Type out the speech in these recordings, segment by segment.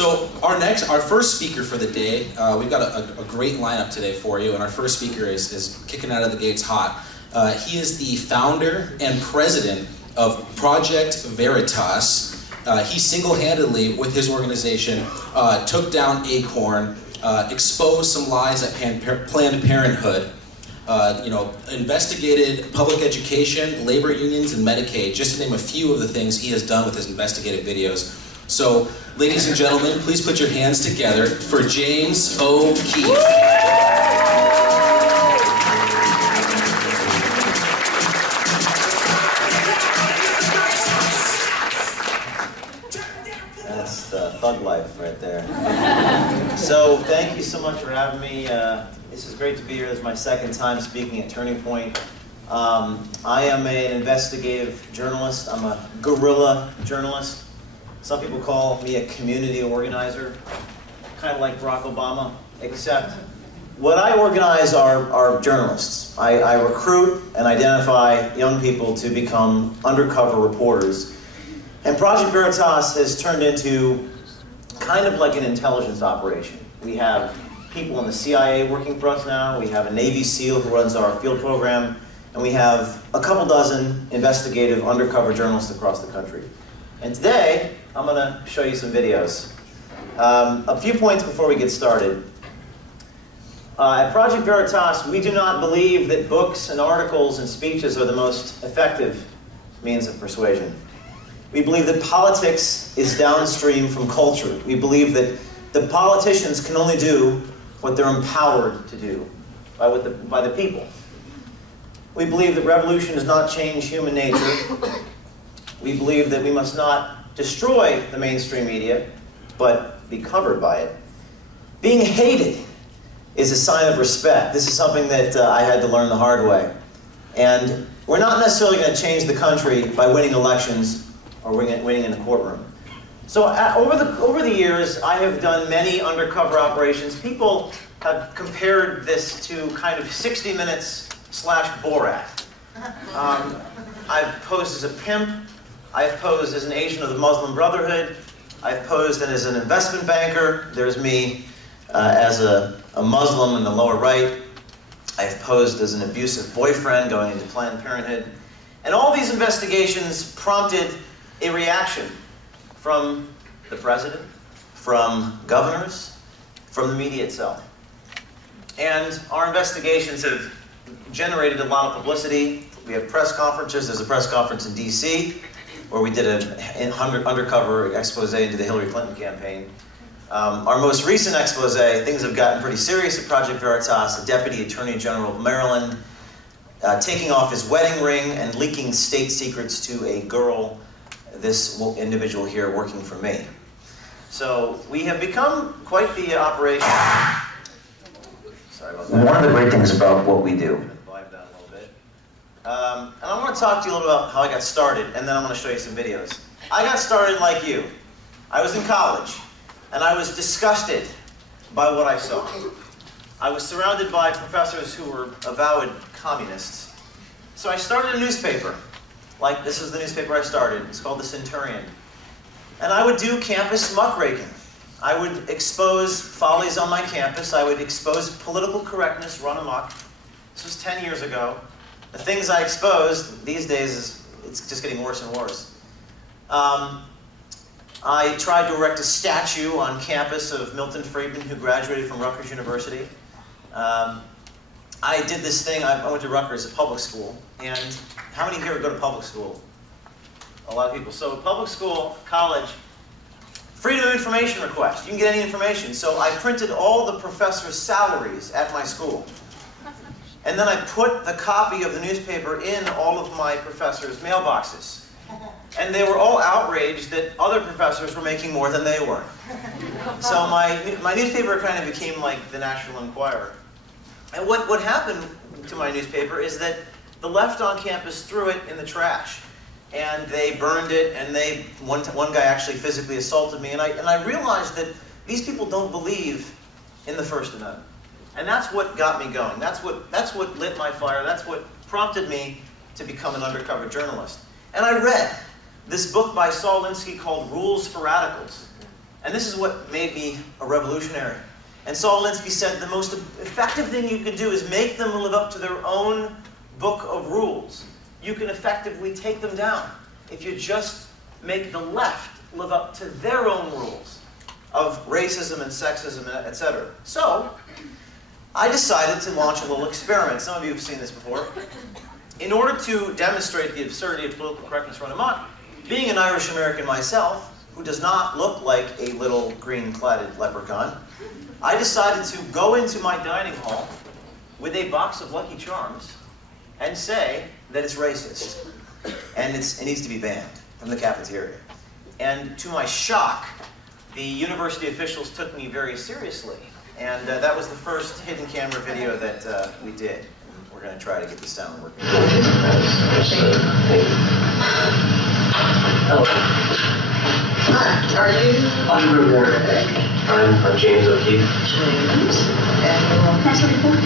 So our first speaker for the day, we've got a great lineup today for you, and our first speaker is kicking out of the gates hot. He is the founder and president of Project Veritas. He single-handedly, with his organization, took down Acorn, exposed some lies at Planned Parenthood, investigated public education, labor unions, and Medicaid, just to name a few of the things he has done with his investigative videos. So, ladies and gentlemen, please put your hands together for James O'Keefe. That's the thug life right there. So, thank you so much for having me. This is great to be here. This is my second time speaking at Turning Point. I am an investigative journalist. I'm a guerrilla journalist. Some people call me a community organizer, kind of like Barack Obama, except what I organize are journalists. I recruit and identify young people to become undercover reporters. And Project Veritas has turned into kind of like an intelligence operation. We have people in the CIA working for us now. We have a Navy SEAL who runs our field program. And we have a couple dozen investigative undercover journalists across the country. And today, I'm going to show you some videos. A few points before we get started. At Project Veritas, we do not believe that books and articles and speeches are the most effective means of persuasion. We believe that politics is downstream from culture. We believe that the politicians can only do what they're empowered to do by the people. We believe that revolution does not change human nature. We believe that we must not destroy the mainstream media, but be covered by it. Being hated is a sign of respect. This is something that I had to learn the hard way. And we're not necessarily going to change the country by winning elections or winning in the courtroom. So over the years, I have done many undercover operations. People have compared this to kind of 60 Minutes / Borat. I've posed as a pimp. I've posed as an agent of the Muslim Brotherhood. I've posed as an investment banker. There's me as a Muslim in the lower right. I've posed as an abusive boyfriend going into Planned Parenthood. And all these investigations prompted a reaction from the president, from governors, from the media itself. And our investigations have generated a lot of publicity. We have press conferences. There's a press conference in DC where we did an undercover expose into the Hillary Clinton campaign. Our most recent expose, things have gotten pretty serious at Project Veritas. The Deputy Attorney General of Maryland taking off his wedding ring and leaking state secrets to a girl, this individual here working for me. So we have become quite the operation. Sorry about that. One of the great things about what we do. And I want to talk to you a little about how I got started, and then I'm going to show you some videos. I got started like you. I was in college, and I was disgusted by what I saw. I was surrounded by professors who were avowed communists. So I started a newspaper. Like, this is the newspaper I started. It's called The Centurion. And I would do campus muckraking. I would expose follies on my campus. I would expose political correctness run amok. This was 10 years ago. The things I exposed these days, it's just getting worse and worse. I tried to erect a statue on campus of Milton Friedman, who graduated from Rutgers University. I did this thing. I went to Rutgers, a public school. And how many here go to public school? A lot of people. So public school, college, freedom of information request. You can get any information. So I printed all the professors' salaries at my school. And then I put the copy of the newspaper in all of my professors' mailboxes. And they were all outraged that other professors were making more than they were. So my newspaper kind of became like the National Enquirer. And what happened to my newspaper is that the left on campus threw it in the trash. And they burned it, and one guy actually physically assaulted me. And I realized that these people don't believe in the First Amendment. And that's what got me going. That's what lit my fire. That's what prompted me to become an undercover journalist. And I read this book by Saul Alinsky called Rules for Radicals. And this is what made me a revolutionary. And Saul Alinsky said the most effective thing you can do is make them live up to their own book of rules. You can effectively take them down if you just make the left live up to their own rules of racism and sexism, etc. So, I decided to launch a little experiment. Some of you have seen this before. In order to demonstrate the absurdity of political correctness run amok, being an Irish American myself, who does not look like a little green-cladded leprechaun, I decided to go into my dining hall with a box of Lucky Charms and say that it's racist and it needs to be banned from the cafeteria. And to my shock, the university officials took me very seriously. And that was the first hidden camera video that we did. We're going to try to get the sound working. Hi, are you? I'm James O'Keefe. James. And you're press report?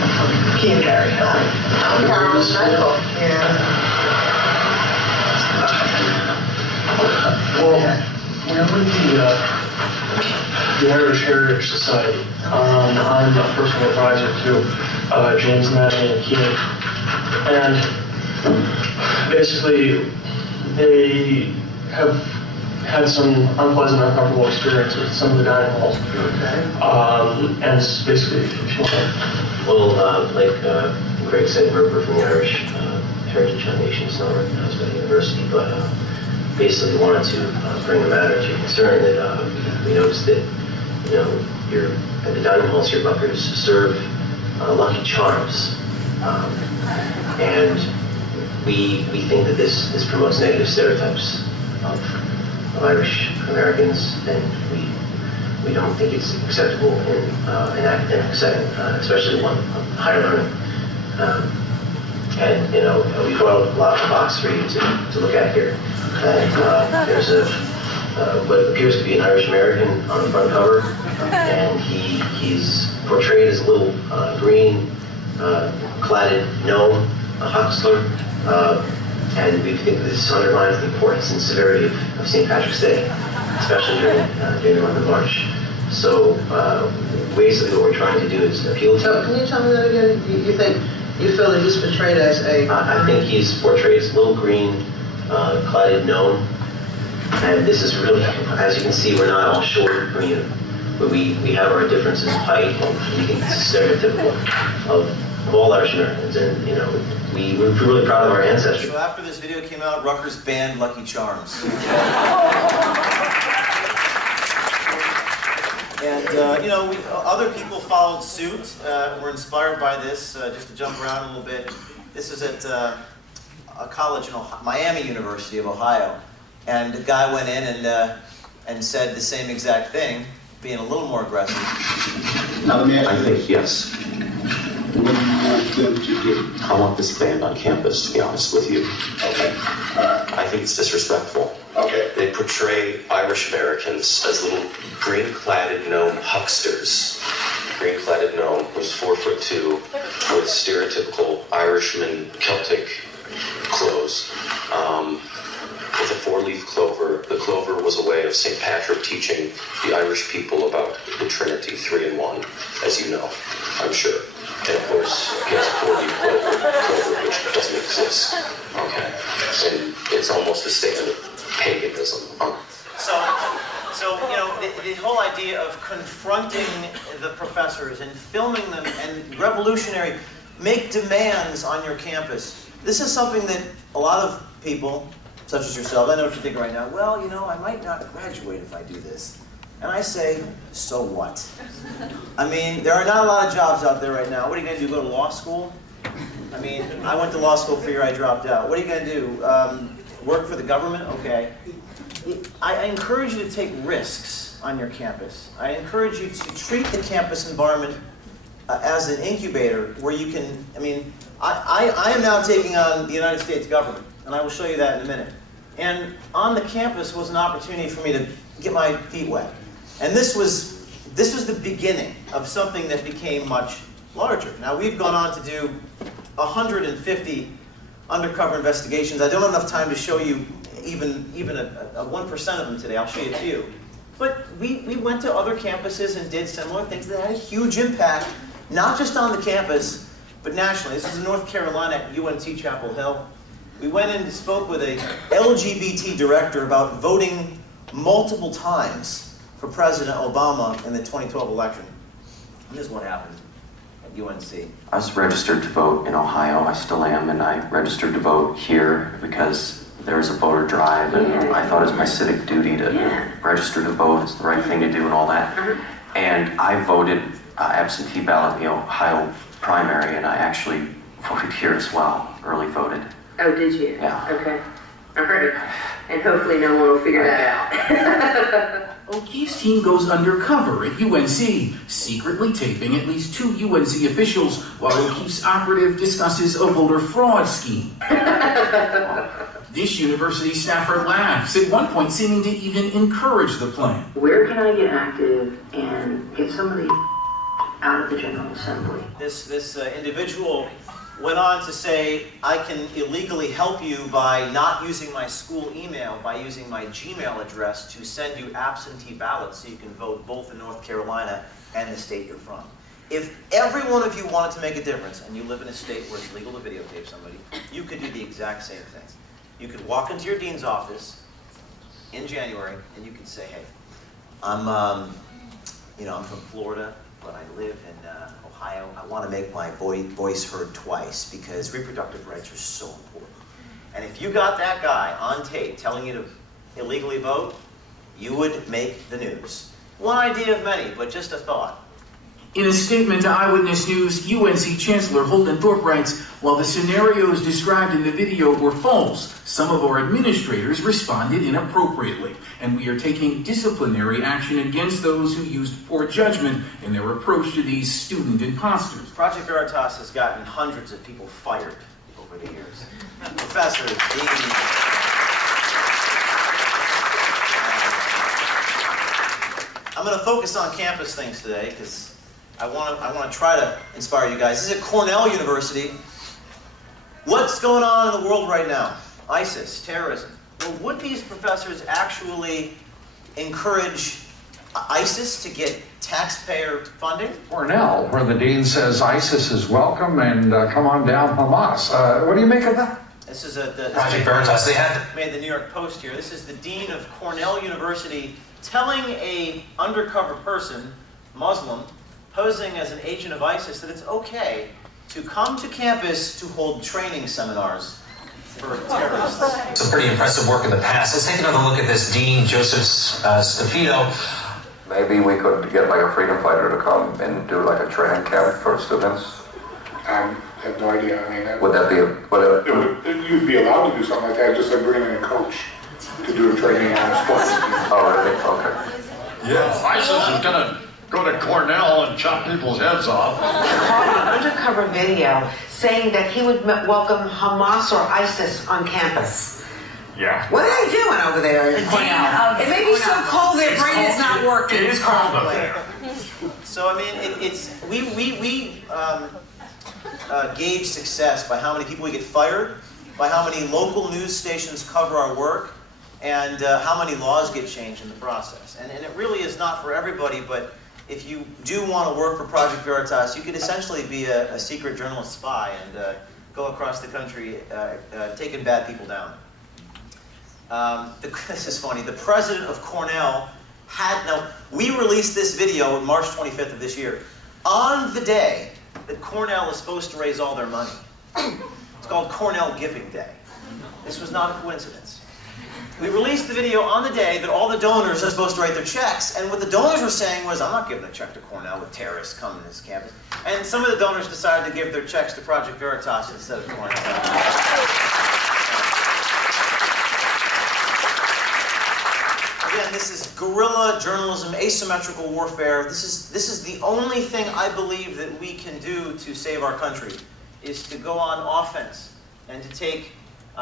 Canterbury. I'm Carol's medical. Yeah. Well, we're with the Irish Heritage Society. I'm a personal advisor to James, Maggio, and O'Keefe. And basically, they have had some unpleasant, uncomfortable experience with some of the dining halls. Okay. And this is basically, if you want to. Well, like Greg said, we're from the Irish Heritage Foundation. It's not recognized by the university, but basically wanted to bring the matter to your concern that we noticed that, you know, at the dining halls here, Buckers serve Lucky Charms. And we think that this promotes negative stereotypes of Irish Americans, and we don't think it's acceptable in an academic setting, especially one of higher learning. And you know, we brought a box for you to look at here. And there's what appears to be an Irish American on the front cover, and he's portrayed as a little green cladded gnome, a huckster. And we think this underlines the importance and severity of St. Patrick's Day, especially during the month of March. So basically what we're trying to do is appeal to... So can you tell me that again? You feel that he's portrayed as a... I think he's portrayed as a little green, cladded gnome. And this is really, as you can see, we're not all short, but we have our differences of height, and we think this is stereotypical of all Irish Americans, and you know, we're really proud of our ancestry. So after this video came out, Rutgers banned Lucky Charms. And you know, other people followed suit, were inspired by this. Just to jump around a little bit, this is at a college in Miami University of Ohio, and a guy went in and said the same exact thing, being a little more aggressive. Now let me ask you I think yes. what do you want them to do? I want this banned on campus, to be honest with you. Okay, I think it's disrespectful. okay. They portray Irish Americans as little green-cladded gnome hucksters. Green-cladded gnome was 4'2", with stereotypical Irishman Celtic clothes. With a 4-leaf clover. The clover was a way of St. Patrick teaching the Irish people about the Trinity, 3 in 1, as you know, I'm sure. And of course, he has a 4-leaf clover, which doesn't exist. Okay, and it's almost a statement of paganism. So you know, the whole idea of confronting the professors and filming them and revolutionary, make demands on your campus. This is something that a lot of people, such as yourself, I know what you're thinking right now, well, you know, I might not graduate if I do this. And I say, so what? I mean, there are not a lot of jobs out there right now. What are you going to do, go to law school? I mean, I went to law school for a year, I dropped out. What are you going to do? Work for the government? Okay. I encourage you to take risks on your campus. I encourage you to treat the campus environment as an incubator where you can, I mean, I am now taking on the United States government, and I will show you that in a minute. And on the campus was an opportunity for me to get my feet wet. And this was the beginning of something that became much larger. Now we've gone on to do 150 undercover investigations. I don't have enough time to show you even a 1% of them today. I'll show you a few. But we went to other campuses and did similar things that had a huge impact, not just on the campus, but nationally. This is in North Carolina at UNC Chapel Hill. We went in and spoke with a LGBT director about voting multiple times for President Obama in the 2012 election. And this is what happened at UNC. I was registered to vote in Ohio. I still am, and I registered to vote here because there was a voter drive, and I thought it was my civic duty to register to vote. It's the right thing to do and all that. And I voted absentee ballot in the Ohio primary, and I actually voted here as well, early voted. Oh, did you? Yeah. Okay. All right. And hopefully no one will figure that out. O'Keefe's team goes undercover at UNC, secretly taping at least 2 UNC officials while O'Keefe's operative discusses a voter fraud scheme. This university staffer laughs, at one point seeming to even encourage the plan. Where can I get active and get somebody out of the General Assembly? This individual went on to say, I can illegally help you by not using my school email, by using my Gmail address to send you absentee ballots so you can vote both in North Carolina and the state you're from. If every one of you wanted to make a difference and you live in a state where it's legal to videotape somebody, you could do the exact same thing. You could walk into your dean's office in January and you could say, hey, I'm from Florida, but I live in Ohio. I want to make my voice heard twice because reproductive rights are so important. And if you got that guy on tape telling you to illegally vote, you would make the news. One idea of many, but just a thought. In a statement to Eyewitness News, UNC Chancellor Holden Thorpe writes, while the scenarios described in the video were false, some of our administrators responded inappropriately, and we are taking disciplinary action against those who used poor judgment in their approach to these student imposters. Project Veritas has gotten hundreds of people fired over the years. Professors, deans. I'm going to focus on campus things today because I want to try to inspire you guys. This is at Cornell University. What's going on in the world right now? ISIS, terrorism. Well, would these professors actually encourage ISIS to get taxpayer funding? Cornell, where the dean says ISIS is welcome and come on down Hamas. What do you make of that? This is the Project Veritas. They had made the New York Post here. This is the dean of Cornell University telling a undercover person, Muslim, posing as an agent of ISIS, that it's okay to come to campus to hold training seminars for terrorists. some pretty impressive work in the past. Let's take another look at this Dean Joseph Stefano. Maybe we could get like a freedom fighter to come and do like a training camp for students. I have no idea. I mean, would that be you'd be allowed to do something like that, just like bringing in a coach to do a training on sports. Oh, really? Okay. Yes, ISIS is gonna go to Cornell and chop people's heads off. An undercover video saying that he would welcome Hamas or ISIS on campus. Yeah. What are they doing over there in Cornell? It may be so cold their brain is not working. It is cold up there. So I mean, we gauge success by how many people we get fired, by how many local news stations cover our work, and how many laws get changed in the process. And it really is not for everybody, but if you do want to work for Project Veritas, you could essentially be a secret journalist spy and go across the country taking bad people down. This is funny. The president of Cornell now we released this video on March 25th of this year, on the day that Cornell is supposed to raise all their money. It's called Cornell Giving Day. This was not a coincidence. We released the video on the day that all the donors are supposed to write their checks, and what the donors were saying was, I'm not giving a check to Cornell with terrorists coming to this campus. And some of the donors decided to give their checks to Project Veritas instead of Cornell. Again, this is guerrilla journalism, asymmetrical warfare. This is the only thing I believe that we can do to save our country, is to go on offense and to take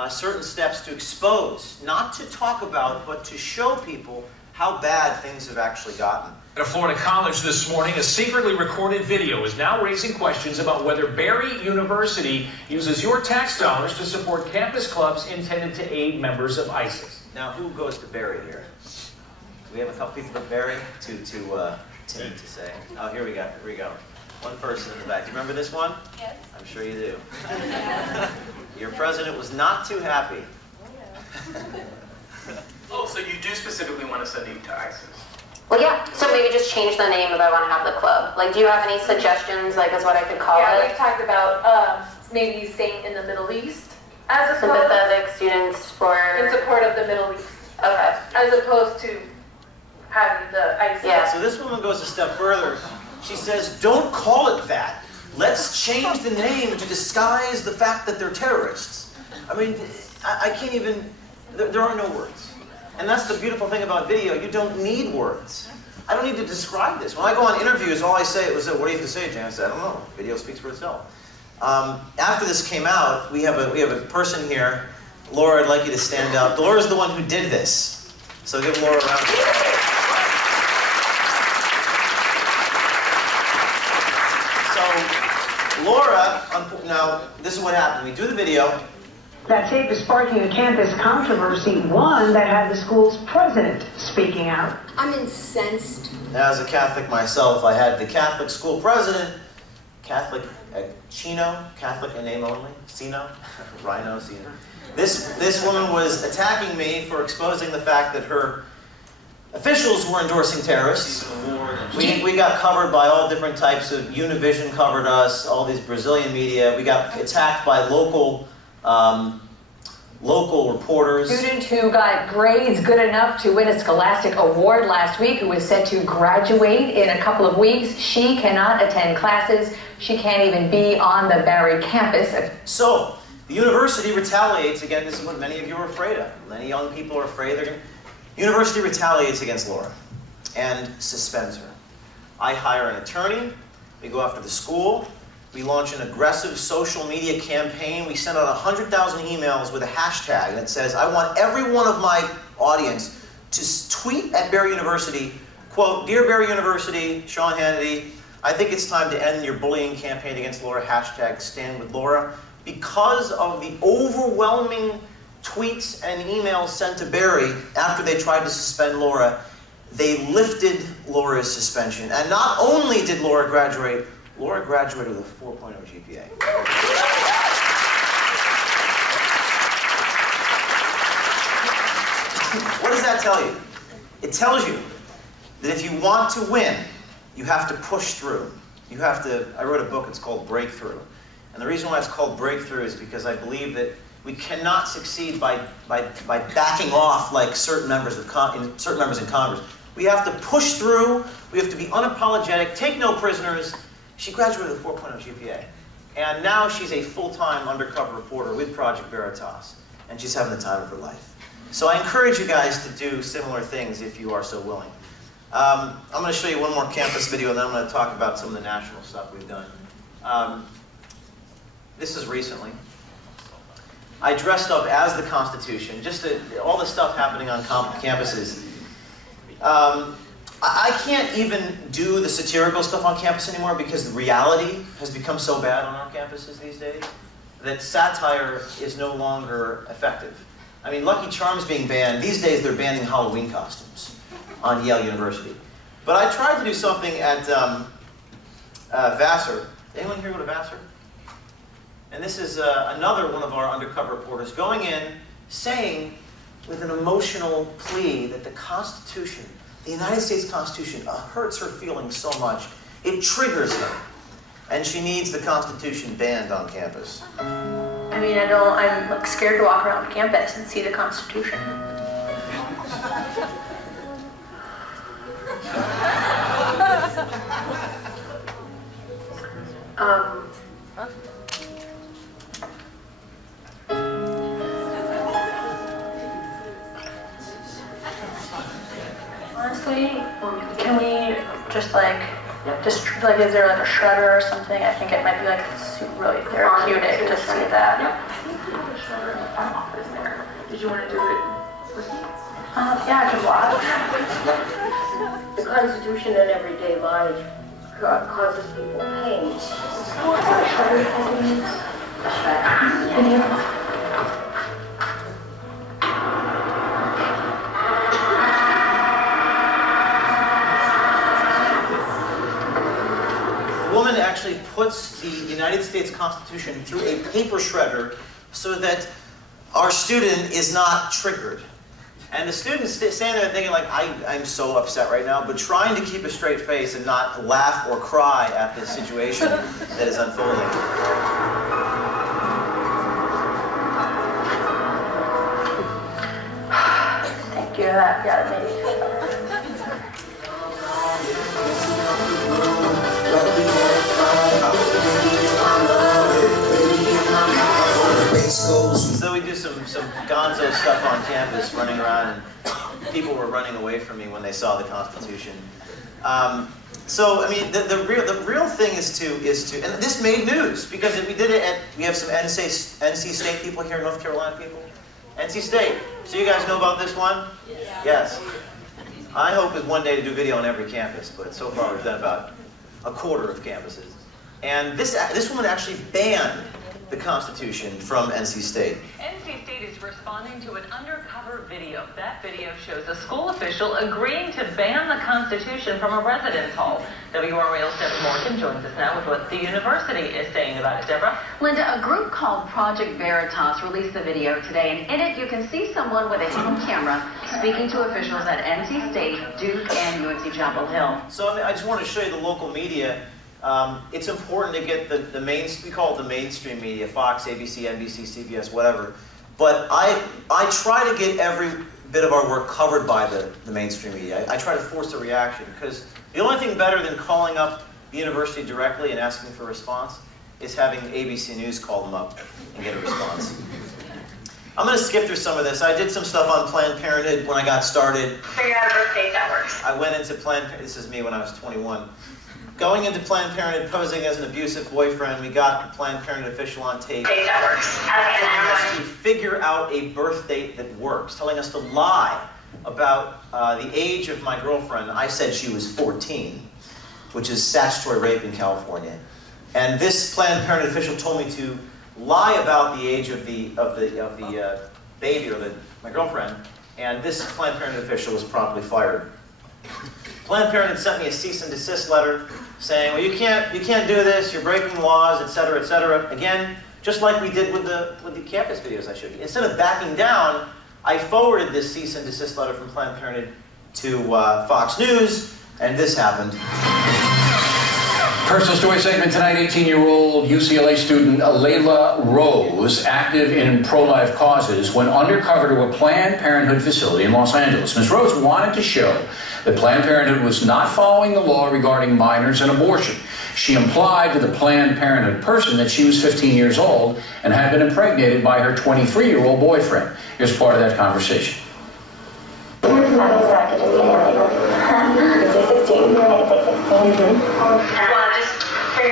certain steps to expose, not to talk about, but to show people how bad things have actually gotten. At a Florida college this morning, a secretly recorded video is now raising questions about whether Barry University uses your tax dollars to support campus clubs intended to aid members of ISIS. Now, who goes to Barry here? we have a couple people but very timid to say. Oh, here we go. One person in the back. Do you remember this one? Yes. I'm sure you do. Your president was not too happy. Oh, so you do specifically want to send him to ISIS? Well, yeah. So maybe just change the name if I want to have the club. Like, do you have any suggestions? Like, is what I could call it? Yeah, we've talked about maybe staying in the Middle East as a sympathetic students for in support of the Middle East. Okay. As opposed to having the ISIS. Yeah. So this woman goes a step further. She says, "Don't call it that. Let's change the name to disguise the fact that they're terrorists." I mean, I can't even. There are no words. And that's the beautiful thing about video. You don't need words. I don't need to describe this. When I go on interviews, all I say was, "What do you have to say, Jan?" I said, "I don't know. Video speaks for itself." After this came out, we have a person here. Laura, I'd like you to stand up. Laura's the one who did this. So give Laura a round of applause. So, Laura, now, this is what happened. We do the video. That tape is sparking a campus controversy, one that had the school's president speaking out. I'm incensed. As a Catholic myself, I had the Catholic school president, Catholic Chino, Catholic in name only, Sino, Rhino, Sino. This woman was attacking me for exposing the fact that her officials were endorsing terrorists. We got covered by all different types of, Univision covered us, all these Brazilian media. We got attacked by local reporters. Student who got grades good enough to win a Scholastic Award last week, who is set to graduate in a couple of weeks. She cannot attend classes. She can't even be on the Barry campus. So, the university retaliates. Again, this is what many of you are afraid of. Many young people are afraid. University retaliates against Laura and suspends her. I hire an attorney. We go after the school. We launch an aggressive social media campaign. We send out 100,000 emails with a hashtag, and it says, "I want every one of my audience to tweet at Barry University, quote, 'Dear Barry University, Sean Hannity, I think it's time to end your bullying campaign against Laura, hashtag stand with Laura.'" Because of the overwhelming tweets and emails sent to Barry after they tried to suspend Laura, they lifted Laura's suspension. And not only did Laura graduate, Laura graduated with a 4.0 GPA. What does that tell you? It tells you that if you want to win, you have to push through. You have to, I wrote a book, it's called Breakthrough. And the reason why it's called Breakthrough is because I believe that we cannot succeed by backing off like certain members in Congress. We have to push through, we have to be unapologetic, take no prisoners. She graduated with a 4.0 GPA. And now she's a full-time undercover reporter with Project Veritas. And she's having the time of her life. So I encourage you guys to do similar things if you are so willing. I'm going to show you one more campus video, and then I'm going to talk about some of the national stuff we've done. This is recently. I dressed up as the Constitution, just all the stuff happening on campuses. I can't even do the satirical stuff on campus anymore because the reality has become so bad on our campuses these days that satire is no longer effective. I mean, Lucky Charms being banned, these days they're banning Halloween costumes on Yale University. But I tried to do something at Vassar. Anyone here go to Vassar? And this is another one of our undercover reporters going in, saying with an emotional plea that the Constitution, the United States Constitution, hurts her feelings so much, it triggers her. And she needs the Constitution banned on campus. I mean, I'm like scared to walk around campus and see the Constitution. Honestly, can we just like, is there like a shredder or something? I think it might be like really therapeutic to see that. Did you want to do it with me? Yeah, I could watch. The Constitution in everyday life causes people pain. What's that shredder video? puts the United States Constitution through a paper shredder so that our student is not triggered. And the student's standing there thinking like, I'm so upset right now, but trying to keep a straight face and not laugh or cry at this situation that is unfolding. Thank you. That made me feel better. So we do some gonzo stuff on campus, running around, and people were running away from me when they saw the Constitution. So I mean, the real thing is to, and this made news because we did it at, we have some NC State people here, North Carolina people. NC State. So you guys know about this one? Yeah. Yes. I hope is one day to do video on every campus, but so far we've done about a quarter of campuses. And this woman actually banned the Constitution from NC State. NC State is responding to an undercover video. That video shows a school official agreeing to ban the Constitution from a residence hall. WRAL's Deborah Morgan joins us now with what the university is saying about it. Deborah? Linda, a group called Project Veritas released the video today, and in it you can see someone with a hidden camera speaking to officials at NC State, Duke, and UNC Chapel Hill. So I mean, I just want to show you the local media. It's important to get the we call it the mainstream media, Fox, ABC, NBC, CBS, whatever. But I try to get every bit of our work covered by the mainstream media. I try to force a reaction, because the only thing better than calling up the university directly and asking for a response is having ABC News call them up and get a response. I'm going to skip through some of this. I did some stuff on Planned Parenthood when I got started. Figure out a birth date that works. I went into Planned Parenthood, this is me when I was 21. Going into Planned Parenthood, posing as an abusive boyfriend, we got the Planned Parenthood official on tape. Date that works. Telling us to figure out a birth date that works. Telling us to lie about the age of my girlfriend. I said she was 14, which is statutory rape in California. And this Planned Parenthood official told me to lie about the age of the baby or my girlfriend. And this Planned Parenthood official was promptly fired. Planned Parenthood sent me a cease and desist letter saying, well, you can't do this, you're breaking laws, etc., etc. Again, just like we did with the campus videos I showed you. Instead of backing down, I forwarded this cease and desist letter from Planned Parenthood to Fox News, and this happened. Personal story segment tonight. 18-year-old UCLA student Layla Rose, active in pro-life causes, went undercover to a Planned Parenthood facility in Los Angeles. Ms. Rose wanted to show that Planned Parenthood was not following the law regarding minors and abortion. She implied to the Planned Parenthood person that she was 15 years old and had been impregnated by her 23-year-old boyfriend. Here's part of that conversation. Figure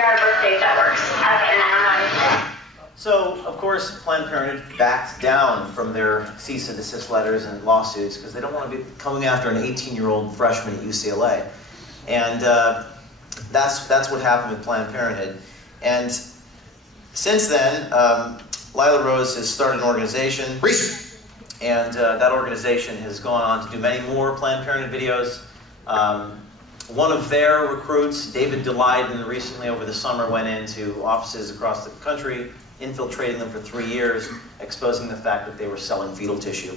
out a birth date that works. So, of course, Planned Parenthood backed down from their cease and desist letters and lawsuits because they don't want to be coming after an 18-year-old freshman at UCLA. And that's what happened with Planned Parenthood. And since then, Layla Rose has started an organization, and that organization has gone on to do many more Planned Parenthood videos. One of their recruits, David DeLyden, recently over the summer went into offices across the country, infiltrating them for 3 years, exposing the fact that they were selling fetal tissue.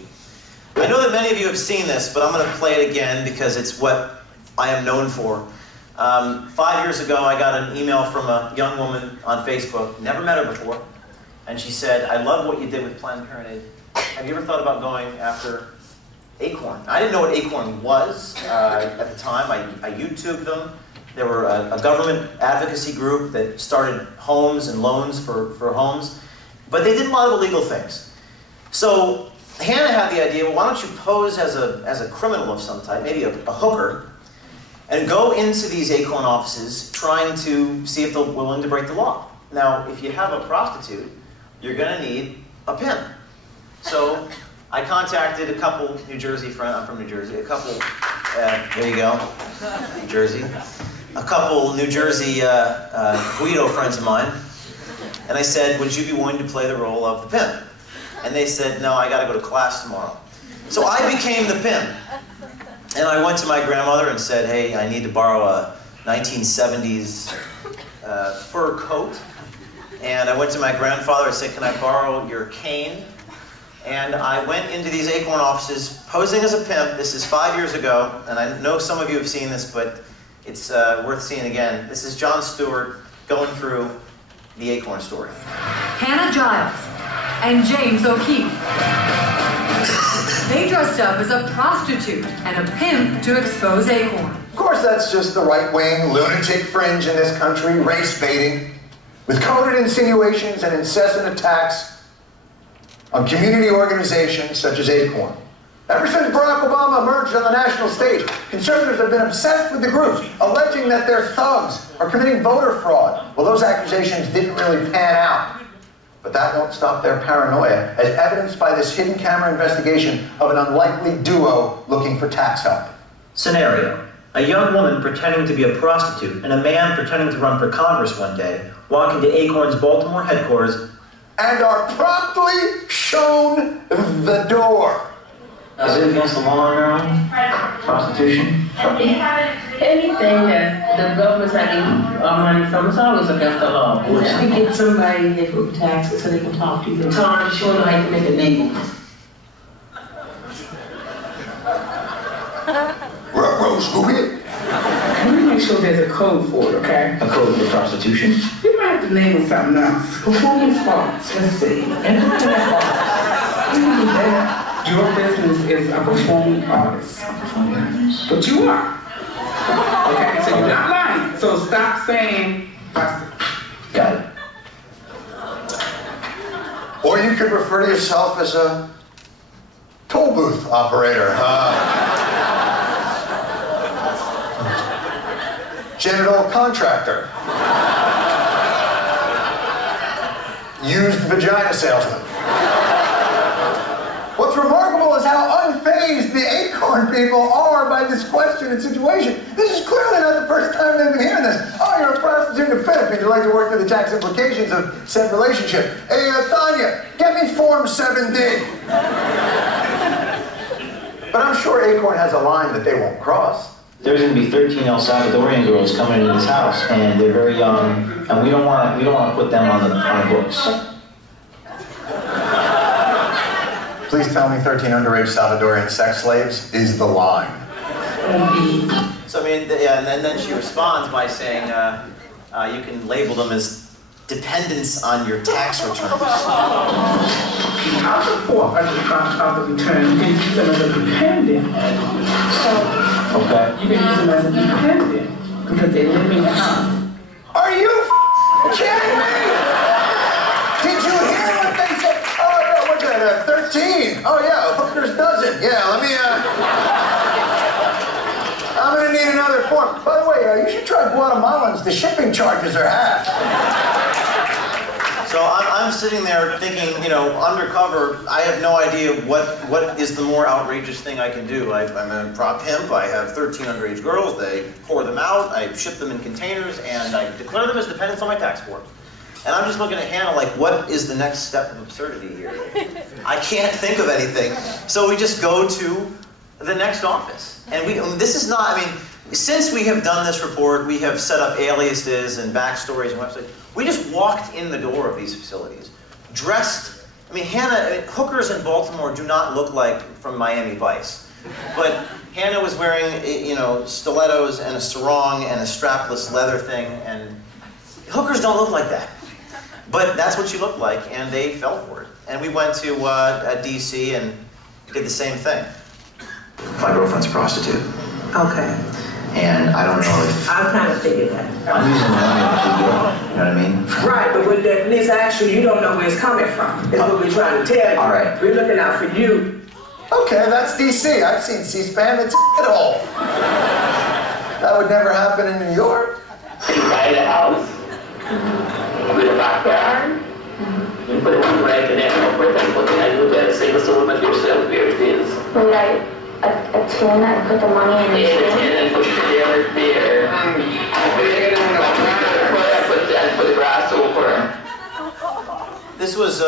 I know that many of you have seen this, but I'm going to play it again because it's what I am known for. 5 years ago, I got an email from a young woman on Facebook, never met her before, and she said, I love what you did with Planned Parenthood. Have you ever thought about going after Acorn? I didn't know what Acorn was at the time. I YouTubed them. They were a government advocacy group that started homes and loans for homes. But they did a lot of illegal things. So Hannah had the idea, well, why don't you pose as a criminal of some type, maybe a hooker, and go into these Acorn offices trying to see if they're willing to break the law. Now, if you have a prostitute, you're going to need a pimp. So I contacted a couple New Jersey friends, I'm from New Jersey, a couple, there you go, New Jersey, a couple New Jersey Guido friends of mine, and I said, would you be willing to play the role of the pimp? And they said, no, I gotta go to class tomorrow. So I became the pimp, and I went to my grandmother and said, hey, I need to borrow a 1970s fur coat. And I went to my grandfather, I said, can I borrow your cane? And I went into these Acorn offices posing as a pimp. This is 5 years ago, and I know some of you have seen this, but it's worth seeing again. This is Jon Stewart going through the Acorn story. Hannah Giles and James O'Keefe. They dressed up as a prostitute and a pimp to expose Acorn. Of course, that's just the right-wing lunatic fringe in this country, race baiting, with coded insinuations and incessant attacks on community organizations such as Acorn. Ever since Barack Obama emerged on the national stage, conservatives have been obsessed with the group, alleging that they're thugs or committing voter fraud. Well, those accusations didn't really pan out. But that won't stop their paranoia, as evidenced by this hidden camera investigation of an unlikely duo looking for tax help. Scenario: a young woman pretending to be a prostitute and a man pretending to run for Congress one day walk into Acorn's Baltimore headquarters and are promptly shown the door. Is it against the law now? Prostitution? Anything that the government's not getting money from is always against the law. We get somebody there for taxes so they can talk to you. Tell them to show them how to make a name. Rose, who is? Can we make sure there's a code for it, okay? A code for prostitution? We might have to name it something else. Performance arts, let's see. Entertainment arts. Your business is a performing artist. But you are. Okay, so you're not lying. So stop saying prostitute. Got it. Or you could refer to yourself as a toll booth operator. Genital contractor. Used vagina salesman. What's remarkable is how unfazed the Acorn people are by this question and situation. This is clearly not the first time they've been hearing this. Oh, you're a prostitute and a pimp, and you'd like to work through the tax implications of said relationship. Hey, Tanya, get me Form 7D. But I'm sure Acorn has a line that they won't cross. There's going to be 13 El Salvadorian girls coming into this house, and they're very young, and we don't want to put them on the books. Please tell me 13 underage Salvadorian sex slaves is the line. So I mean, yeah, and then she responds by saying, you can label them as dependents on your tax returns. I support a return. You can use them as a dependent. So, okay. You can use them as a dependent because they live in the house. Are you kidding me? Did you hear what they said? Oh, no, what's that, 13? Oh, yeah, a hooker's dozen. Yeah, let me, I'm gonna need another form. By the way, you should try Guatemalans. The shipping charges are half. So I'm sitting there thinking, you know, undercover, I have no idea what is the more outrageous thing I can do. I'm a prop pimp, I have 13 underage girls, they pour them out, I ship them in containers, and I declare them as dependents on my tax form. And I'm just looking at Hannah like, what is the next step of absurdity here? I can't think of anything. So we just go to the next office. And this is not, I mean, since we have done this report, we have set up aliases and backstories and websites. We just walked in the door of these facilities, dressed, I mean, hookers in Baltimore do not look like from Miami Vice. But Hannah was wearing, you know, stilettos and a sarong and a strapless leather thing, and hookers don't look like that. But that's what she looked like, and they fell for it. And we went to DC and did the same thing. My girlfriend's a prostitute. Okay. And I don't know if... I kind of figured that. I'm using the money that she's getting, you know what I mean? Right, but with that Miss Action, you don't know where it's coming from. That's what we're trying to tell you. All right. We're looking out for you. Okay, that's DC. I've seen C-SPAN. It's at all. That would never happen in New York. Inside the house, with a backyard, you put it on right in there, and put it you better say what's the woman yourself where it is. Like a tin and put the money in the tin? Yeah, the tin and push it there. And put the grass over. This was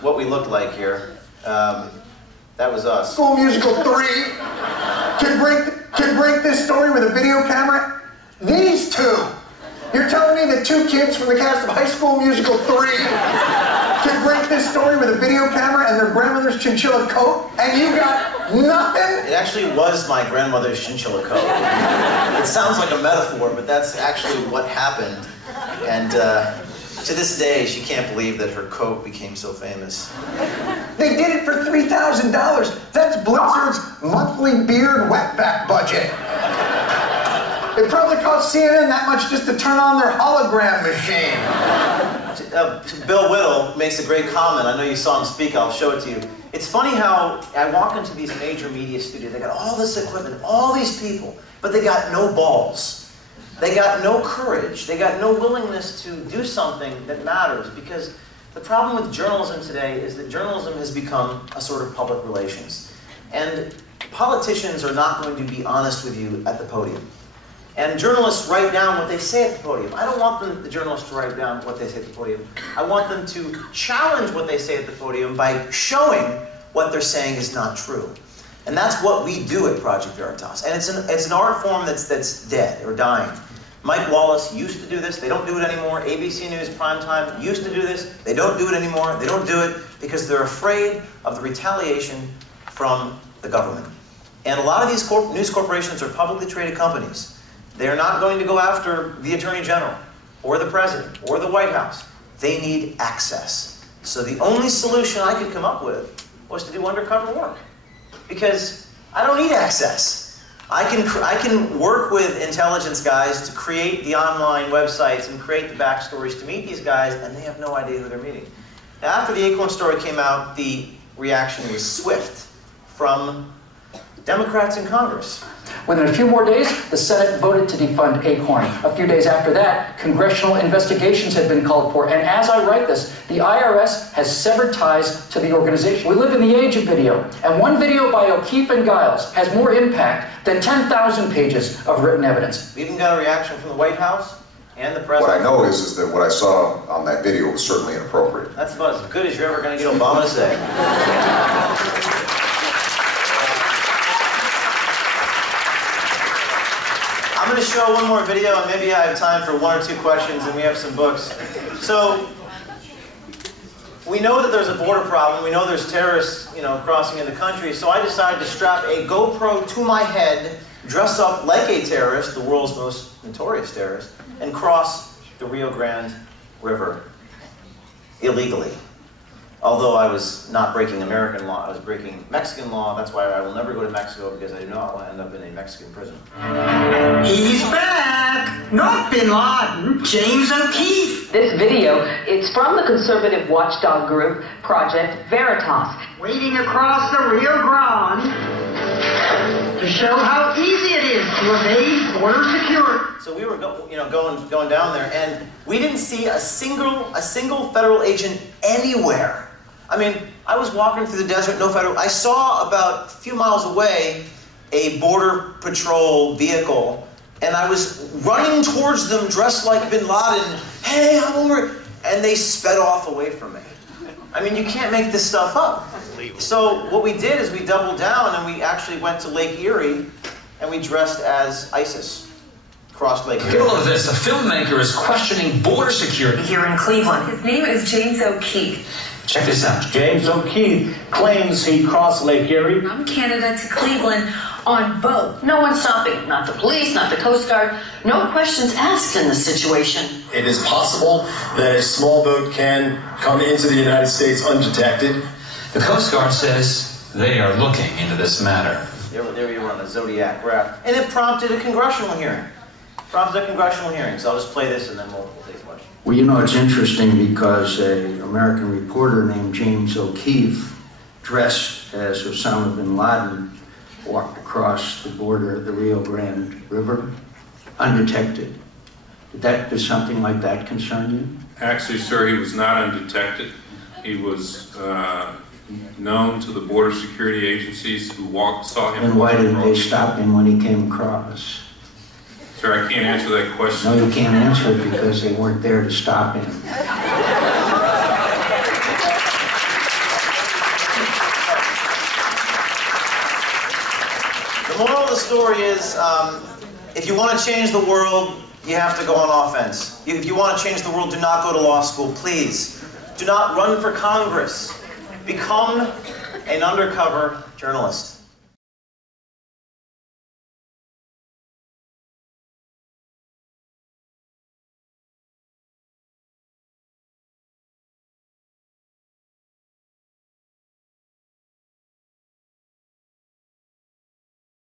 what we looked like here. That was us. School Musical 3 can break this story with a video camera. These two. You're telling me that 2 kids from the cast of High School Musical 3 could break this story with a video camera and their grandmother's chinchilla coat, and you got nothing? It actually was my grandmother's chinchilla coat. It sounds like a metaphor, but that's actually what happened. And to this day, she can't believe that her coat became so famous. They did it for $3,000. That's Blizzard's monthly beard wetback budget. It probably cost CNN that much just to turn on their hologram machine. Bill Whittle makes a great comment. I know you saw him speak. I'll show it to you. It's funny how I walk into these major media studios. They got all this equipment, all these people, but they got no balls. They got no courage. They got no willingness to do something that matters, because the problem with journalism today is that journalism has become a sort of public relations. And politicians are not going to be honest with you at the podium. And journalists write down what they say at the podium. I don't want the journalists to write down what they say at the podium. I want them to challenge what they say at the podium by showing what they're saying is not true. And that's what we do at Project Veritas. And it's an art form that's dead or dying. Mike Wallace used to do this. They don't do it anymore. ABC News Primetime used to do this. They don't do it anymore. They don't do it because they're afraid of the retaliation from the government. And a lot of these news corporations are publicly traded companies. They're not going to go after the Attorney General or the President or the White House. They need access. So the only solution I could come up with was to do undercover work, because I don't need access. I can work with intelligence guys to create the online websites and create the backstories to meet these guys, and they have no idea who they're meeting. Now, after the Acorn story came out, the reaction was swift from Democrats in Congress. Within a few more days, the Senate voted to defund Acorn. A few days after that, congressional investigations had been called for. And as I write this, the IRS has severed ties to the organization. We live in the age of video. And one video by O'Keefe and Giles has more impact than 10,000 pages of written evidence. We even got a reaction from the White House and the President. What I know is that what I saw on that video was certainly inappropriate. That's about as good as you're ever going to get Obama to say. I'm going to show one more video, and maybe I have time for 1 or 2 questions, and we have some books. So, we know that there's a border problem. We know there's terrorists, crossing in the country. So I decided to strap a GoPro to my head, dress up like a terrorist, the world's most notorious terrorist, and cross the Rio Grande River illegally. Although I was not breaking American law, I was breaking Mexican law. That's why I will never go to Mexico, because I do not want to end up in a Mexican prison. He's back! Not Bin Laden, James O'Keefe! This video, it's from the conservative watchdog group, Project Veritas. Waiting across the Rio Grande to show how easy it is to evade border security. So we were going down there, and we didn't see a single federal agent anywhere. I mean, I was walking through the desert, no federal. I saw about a few miles away a border patrol vehicle, and I was running towards them dressed like Bin Laden. Hey, I'm over, and they sped off away from me. I mean, you can't make this stuff up. So what we did is we doubled down, and we actually went to Lake Erie, and we dressed as ISIS. Crossed Lake Erie. Get a load of this. A filmmaker is questioning border security Here in Cleveland. His name is James O'Keefe. Check this out. James O'Keefe claims he crossed Lake Erie From Canada to Cleveland on boat. No one's stopping. Not the police, not the Coast Guard. No questions asked in this situation. It is possible that a small boat can come into the United States undetected. The Coast Guard says they are looking into this matter. There you were on the Zodiac graph. And it prompted a congressional hearing. So I'll just play this, and then we'll take questions. Well, it's interesting because an American reporter named James O'Keefe, dressed as Osama bin Laden, walked across the border of the Rio Grande River undetected. Does something like that concern you? Actually, sir, he was not undetected. He was known to the border security agencies who saw him. And why didn't they stop him when he came across? Sir, I can't answer that question. No, you can't answer it because they weren't there to stop him. The moral of the story is, if you want to change the world, You have to go on offense. If you want to change the world, do not go to law school, please. Do not run for Congress. Become an undercover journalist.